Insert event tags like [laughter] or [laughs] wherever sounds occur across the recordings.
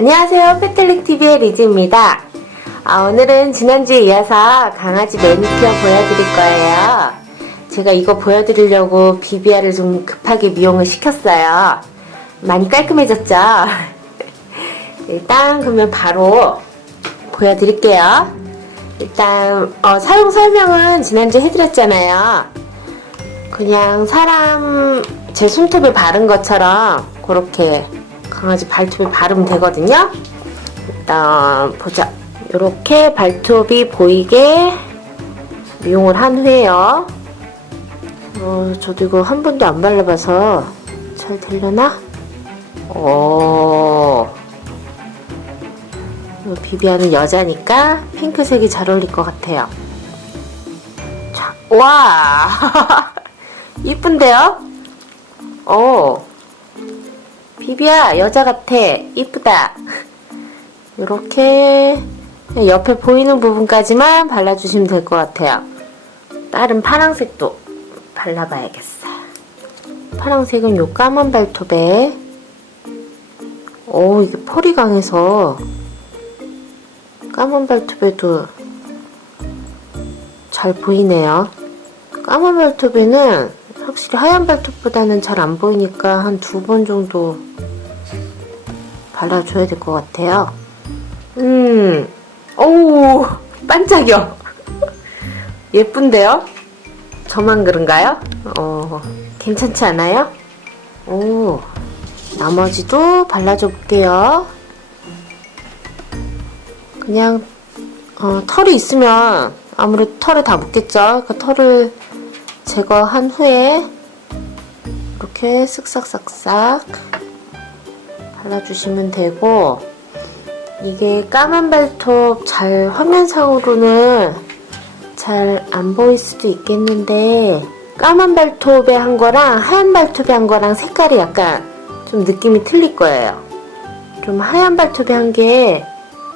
안녕하세요. 페텔릭TV의 리즈입니다. 아, 오늘은 지난주에 이어서 강아지 매니큐어 보여드릴 거예요. 제가 이거 보여드리려고 비비아를 좀 급하게 미용을 시켰어요. 많이 깔끔해졌죠? [laughs] 일단 그러면 바로 보여드릴게요. 일단 어, 사용 설명은 지난주에 해드렸잖아요. 그냥 사람 제 손톱에 바른 것처럼 그렇게 강아지 발톱에 바르면 되거든요. 일단 보자. 이렇게 발톱이 보이게 미용을 한 후에요. 어, 저도 이거 한 번도 안 발라봐서 잘 되려나? 어. 이 비비아는 여자니까 핑크색이 잘 어울릴 것 같아요. 자, 와! [laughs] 이쁜데요? 어. 비비야, 여자 같아. 이쁘다. [laughs] 이렇게 옆에 보이는 부분까지만 발라주시면 될 것 같아요. 다른 파랑색도 발라봐야겠어요. 파랑색은 요 까만 발톱에 오, 이게 펄이 강해서 까만 발톱에도 잘 보이네요. 까만 발톱에는 확실히 하얀 발톱보다는 잘 안 보이니까 한 두 번 정도 발라줘야 될 것 같아요. 음, 오, 반짝여. 예쁜데요? 저만 그런가요? 어, 괜찮지 않아요? 오, 나머지도 발라줘 볼게요. 그냥, 어, 털이 있으면 아무래도 털에 다 묻겠죠? 그 털을 제거한 후에 이렇게 쓱싹싹싹 발라주시면 되고 이게 까만 발톱 잘 화면상으로는 잘 안 보일 수도 있겠는데 까만 발톱에 한 거랑 하얀 발톱에 한 거랑 색깔이 약간 좀 느낌이 틀릴 거예요. 좀 하얀 발톱에 한 게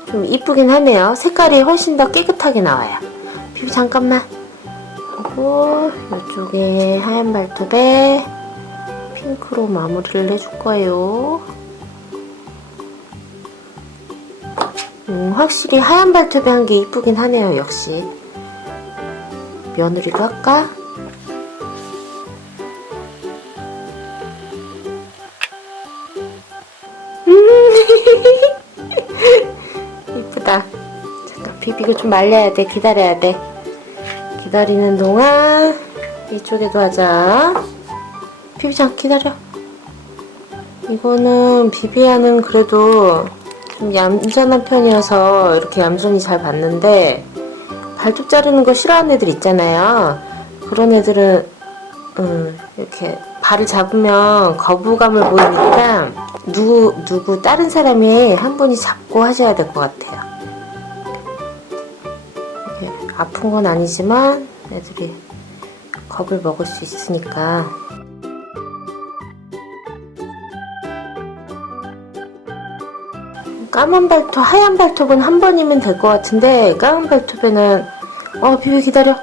좀 이쁘긴 하네요. 색깔이 훨씬 더 깨끗하게 나와요. 비비 잠깐만. 그리고 이쪽에 하얀 발톱에 핑크로 마무리를 해줄 거예요. 음, 확실히 하얀 발톱에 한 게 이쁘긴 하네요, 역시. 며느리도 할까? 음. [laughs] 이쁘다. 잠깐, 비비고 좀 말려야 돼. 기다려야 돼. 기다리는 동안 이쪽에도 하자. 비비장 기다려. 이거는 비비아는 그래도 좀 얌전한 편이어서 이렇게 얌전히 잘 봤는데 발톱 자르는 거 싫어하는 애들 있잖아요. 그런 애들은 음, 이렇게 발을 잡으면 거부감을 보이니까 누구 누구 다른 사람이 한 분이 잡고 하셔야 될 것 같아요. 아픈 건 아니지만 애들이 겁을 먹을 수 있으니까 까만 발톱, 하얀 발톱은 한 번이면 될 것 같은데 까만 발톱에는 어 비비 기다려.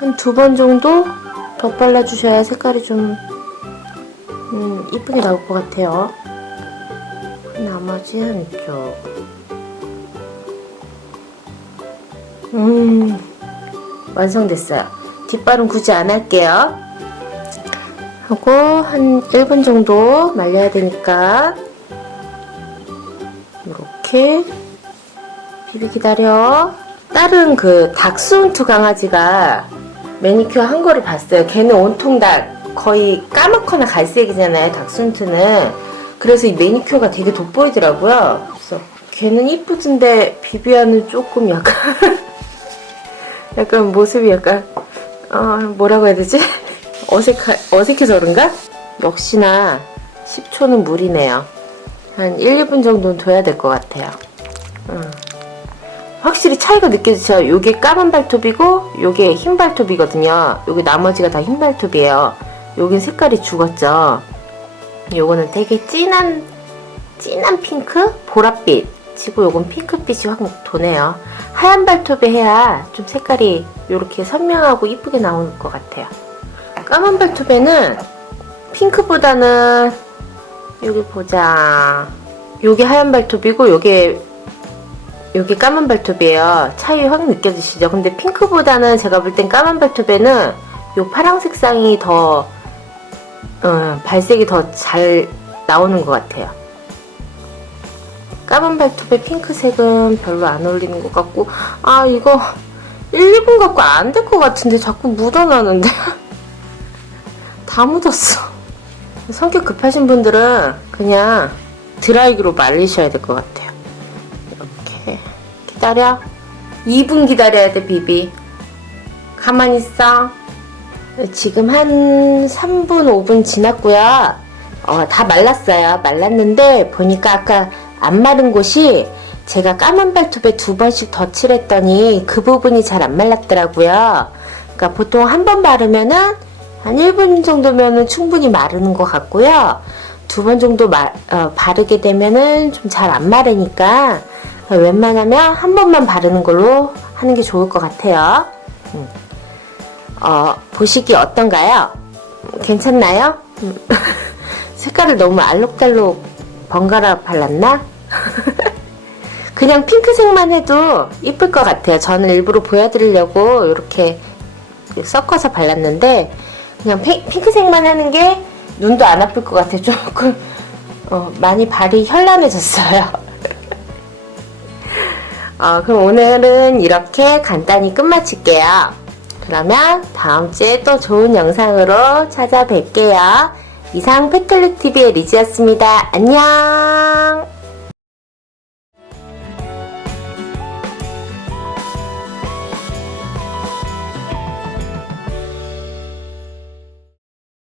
한 두 번 정도 더 발라주셔야 색깔이 좀 음, 이쁘게 나올 것 같아요. 나머지 한쪽. 음 완성됐어요. 뒷발은 굳이 안 할게요. 하고 한 1분 정도 말려야 되니까 이렇게 비비 기다려. 다른 그 닥스훈트 강아지가 매니큐어 한 거를 봤어요. 걔는 온통 다 거의 까맣거나 갈색이잖아요 닥스훈트는. 그래서 이 매니큐어가 되게 돋보이더라고요. 그래서 걔는 이쁘던데 비비아는 조금 약간 [laughs] 약간 모습이 약간 어, 뭐라고 해야 되지? [laughs] 어색하, 어색해서 그런가? 역시나 10초는 무리네요 한 1, 2분 정도는 둬야 될 것 같아요. 음. 확실히 차이가 느껴지죠? 요게 까만 발톱이고 요게 흰 발톱이거든요. 요게 나머지가 다 흰 발톱이에요. 여긴 색깔이 죽었죠? 요거는 되게 진한 진한 핑크? 보랏빛 치고 요건 핑크빛이 확 도네요. 하얀 발톱에 해야 좀 색깔이 이렇게 선명하고 이쁘게 나오는 것 같아요. 까만 발톱에는 핑크보다는 여기 보자. 요게 하얀 발톱이고 요게 요게 까만 발톱이에요. 차이 확 느껴지시죠? 근데 핑크보다는 제가 볼 땐 까만 발톱에는 요 파랑 색상이 더 어, 발색이 더 잘 나오는 것 같아요. 까만 발톱에 핑크색은 별로 안 어울리는 것 같고 아 이거 1, 2분 갖고 안 될 것 같은데 자꾸 묻어나는데 [laughs] 다 묻었어 성격 급하신 분들은 그냥 드라이기로 말리셔야 될 것 같아요. 이렇게 기다려. 2분 기다려야 돼 비비. 가만히 있어. 지금 한 3분 5분 지났고요. 어, 다 말랐어요. 말랐는데 보니까 아까 안 마른 곳이 제가 까만 발톱에 두 번씩 덧칠했더니 그 부분이 잘 안 말랐더라고요. 그러니까 보통 한 번 바르면은 한 1분 정도면은 충분히 마르는 것 같고요. 두 번 정도 마- 어, 바르게 되면은 좀 잘 안 마르니까 웬만하면 한 번만 바르는 걸로 하는 게 좋을 것 같아요. 음. 어, 보시기 어떤가요? 괜찮나요? 음. [laughs] 색깔을 너무 알록달록 번갈아 발랐나? [laughs] 그냥 핑크색만 해도 이쁠 것 같아요. 저는 일부러 보여드리려고 이렇게 섞어서 발랐는데 그냥 피- 핑크색만 하는 게 눈도 안 아플 것 같아요. 조금 어, 많이 발이 현란해졌어요. [laughs] 어, 그럼 오늘은 이렇게 간단히 끝마칠게요. 그러면 다음 주에 또 좋은 영상으로 찾아뵐게요. 이상 페텔릭TV의 리지였습니다. 안녕!